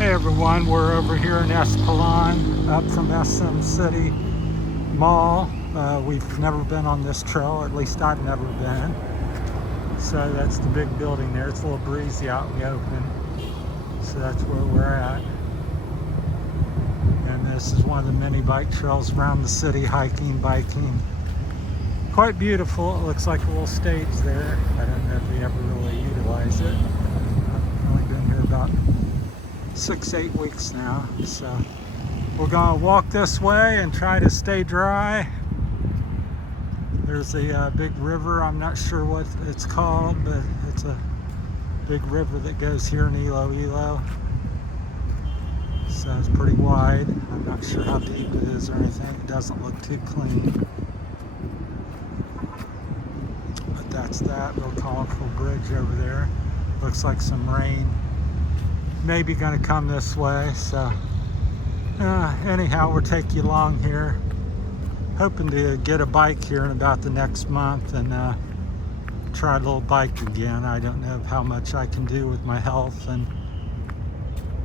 Hey everyone, we're over here in Esplanade, up from SM City Mall. We've never been on this trail, at least I've never been. So that's the big building there. It's a little breezy out in the open. So that's where we're at. And this is one of the many bike trails around the city, hiking, biking. Quite beautiful. It looks like a little stage there. I don't know if they ever really utilize it. I've only been here about 6-8 weeks now, so we're gonna walk this way and try to stay dry. There's a big river. I'm not sure what it's called, but it's a big river that goes here in Iloilo, so it's pretty wide. I'm not sure how deep it is or anything. It doesn't look too clean, but that's that real colorful bridge over there. Looks like some rain maybe gonna come this way, so anyhow, we'll take you along here, hoping to get a bike here in about the next month and try a little bike again. I don't know how much I can do with my health, and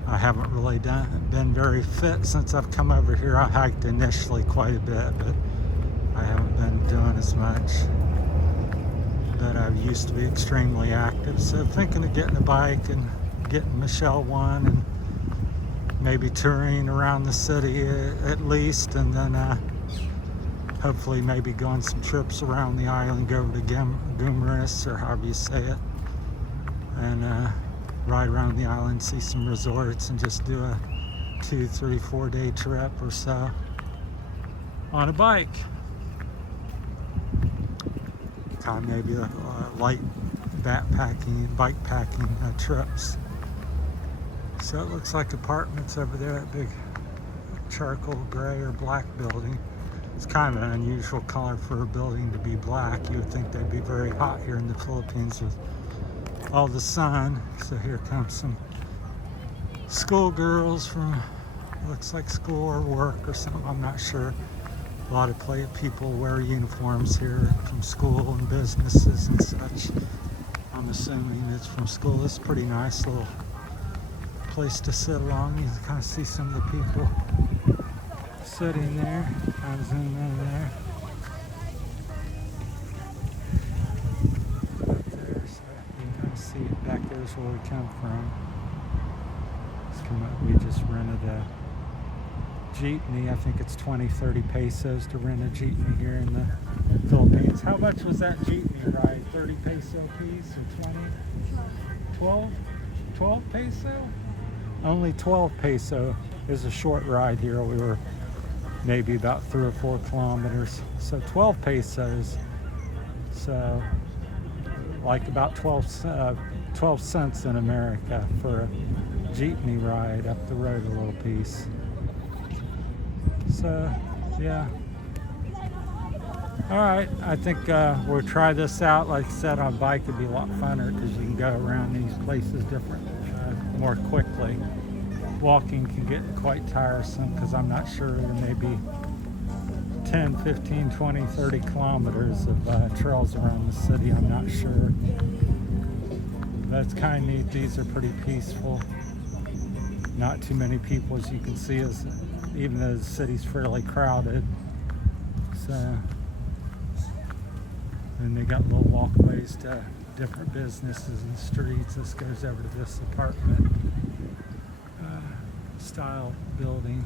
I haven't really been very fit since I've come over here. I hiked initially quite a bit, but I haven't been doing as much. But I used to be extremely active, so thinking of getting a bike and getting Michelle one and maybe touring around the city at least, and then hopefully maybe go on some trips around the island, go over to Gumaris, or however you say it, and ride around the island, see some resorts, and just do a 2, 3, 4 day trip or so on a bike. Kind of maybe a light backpacking, bike packing trips. So it looks like apartments over there, that big charcoal gray or black building. It's kind of an unusual color for a building to be black. You would think they'd be very hot here in the Philippines with all the sun. So here comes some schoolgirls from, looks like school or work or something, I'm not sure. A lot of people wear uniforms here from school and businesses and such. I'm assuming it's from school. It's a pretty nice little place to sit along. You can kind of see some of the people sitting there. Kind of zoom in there. Right there, so you can kind of see it. Back there's where we come from. We just rented a jeepney. I think it's 20-30 pesos to rent a jeepney here in the Philippines. How much was that jeepney ride? 30 peso piece or 20? 12? 12 peso? Only 12 peso is a short ride here. We were maybe about 3 or 4 kilometers. So 12 pesos. So like about 12 cents in America for a jeepney ride up the road a little piece. So yeah. All right, I think we'll try this out. Like I said, on a bike it'd be a lot funner because you can go around these places more quickly. Walking can get quite tiresome because I'm not sure, there may be 10, 15, 20, 30 kilometers of trails around the city. I'm not sure. But it's kind of neat. These are pretty peaceful. Not too many people, as you can see, even though the city's fairly crowded. So, and they got little walkways to different businesses and streets. This goes over to this apartment style building.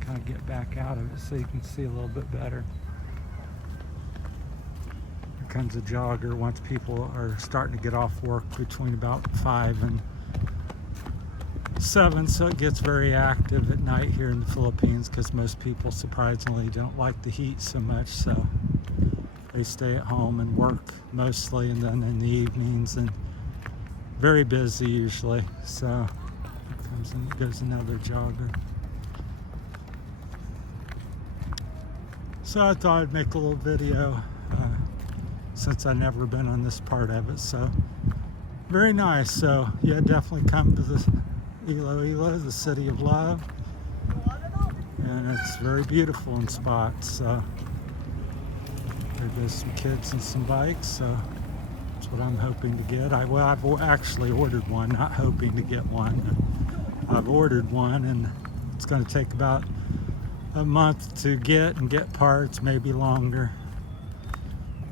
Kind of get back out of it so you can see a little bit better. Here comes a jogger once people are starting to get off work between about 5 and 7, so it gets very active at night here in the Philippines because most people surprisingly don't like the heat so much, so they stay at home and work mostly, and then in the evenings, and very busy usually. So here comes and goes another jogger. So I thought I'd make a little video since I've never been on this part of it. So very nice. So yeah, definitely come to the Iloilo, the city of love, and it's very beautiful in spots. So there goes some kids and some bikes, so that's what I'm hoping to get. I've actually ordered one, not hoping to get one. I've ordered one, and it's going to take about a month to get parts, maybe longer.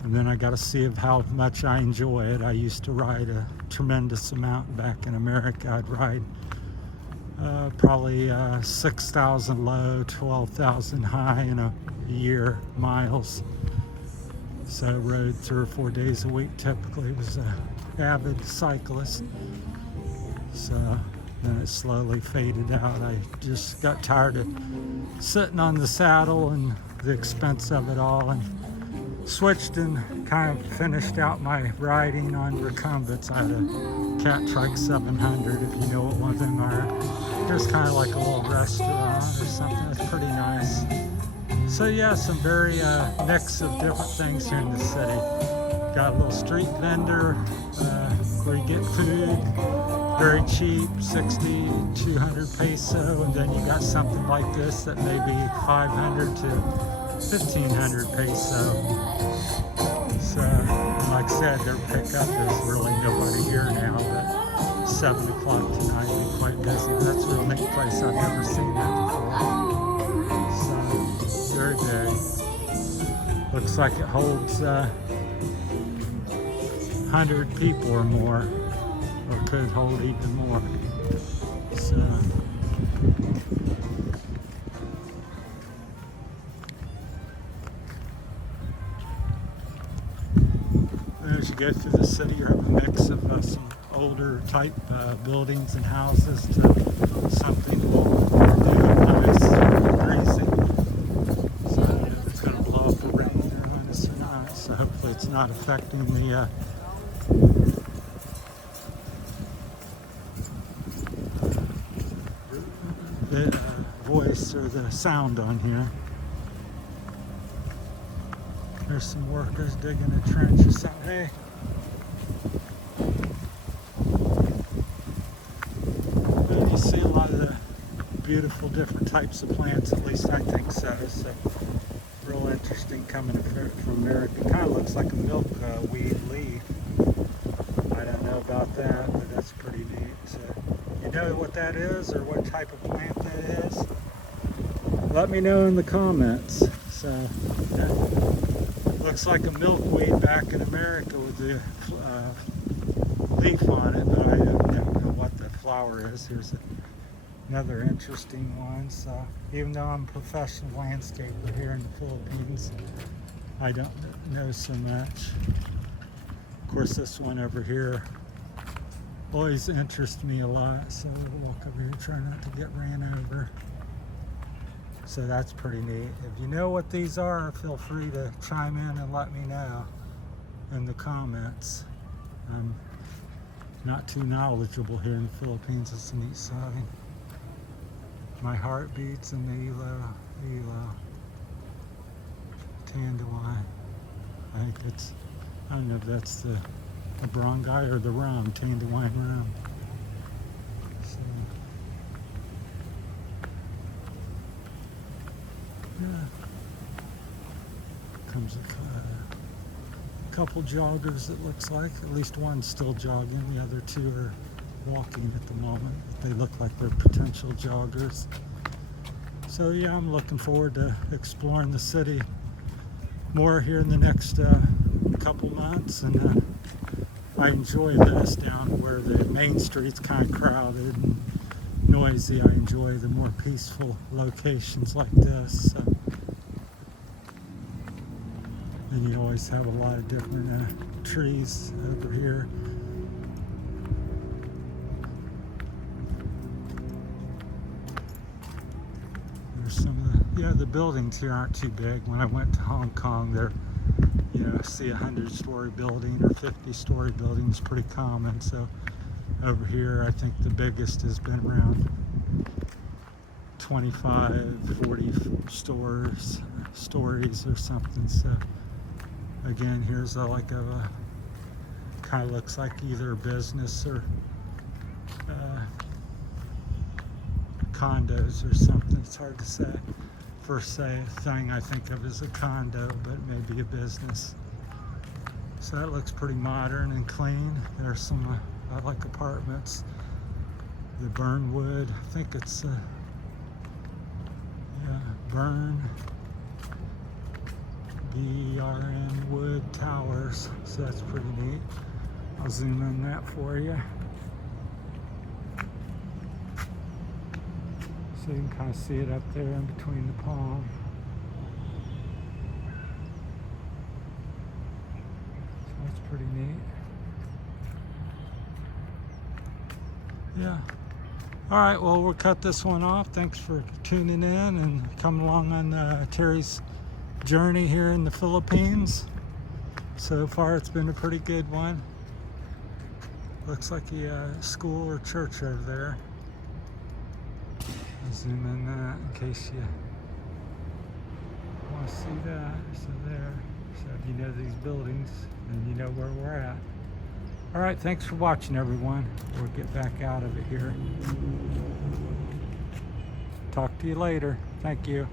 And then I got to see how much I enjoy it. I used to ride a tremendous amount back in America. I'd ride probably 6,000 low, 12,000 high in a year miles. So I rode 3 or 4 days a week typically. Was an avid cyclist. So then it slowly faded out. I just got tired of sitting on the saddle and the expense of it all, and switched and kind of finished out my riding on recumbents. I had a Cat Trike 700, if you know what one of them are. Just kind of like a little restaurant or something. It's pretty nice. So yeah, some very mix of different things here in the city. Got a little street vendor where you get food, very cheap, 60, 200 peso, and then you got something like this that may be 500 to 1,500 peso. So, like I said, their pickup is really nobody here now, but 7 o'clock tonight, they're quite busy. That's a really neat place. I've never seen that before. So, very big. Looks like it holds 100 people or more, or could hold even more. So, as you go through the city, you have a mix of some older type buildings and houses to something more new and nice and breezy. So I don't know if it's going to blow up or rain on us or not. So hopefully it's not affecting the voice or the sound on here. There's some workers digging a trench or something. Hey. But you see a lot of the beautiful different types of plants, at least I think so. So real interesting coming from America. It kind of looks like a milkweed leaf. I don't know about that, but that's pretty neat. So, you know what that is or what type of plant that is? Let me know in the comments. So, looks like a milkweed back in America with the leaf on it, but I don't know what the flower is. Here's another interesting one. So, even though I'm a professional landscaper here in the Philippines, I don't know so much. Of course, this one over here always interests me a lot, so we'll walk over here, try not to get ran over. So that's pretty neat. If you know what these are, feel free to chime in and let me know in the comments. I'm not too knowledgeable here in the Philippines. It's a neat sighting. My heart beats in the Iloilo. Tanduay. I think it's, I don't know if that's the barangay or the rum, Tanduay rum. So, yeah. Comes a couple joggers, it looks like. At least one's still jogging. The other two are walking at the moment. They look like they're potential joggers. So yeah, I'm looking forward to exploring the city more here in the next couple months. And I enjoy this down where the main street's kind of crowded and noisy. I enjoy the more peaceful locations like this. So, and you always have a lot of different trees over here. There's some of the, the buildings here aren't too big. When I went to Hong Kong, they're, see a 100-story building or 50-story building is pretty common. So over here, I think the biggest has been around 25, 40 stories or something. So again, here's like a kind of looks like either a business or condos or something. It's hard to say. First thing I think of is a condo, but maybe a business. So that looks pretty modern and clean. There's some I like apartments the Burnwood. I think it's Burn BRN Wood Towers. So that's pretty neat. I'll zoom in that for you. So you can kind of see it up there in between the palm. So that's pretty neat. Yeah. All right, well, we'll cut this one off. Thanks for tuning in and coming along on Terry's journey here in the Philippines. So far, it's been a pretty good one. Looks like a school or church over there. I'll zoom in that in case you want to see that. So there. So if you know these buildings, then you know where we're at. All right, thanks for watching, everyone. We'll get back out of it here. Talk to you later. Thank you.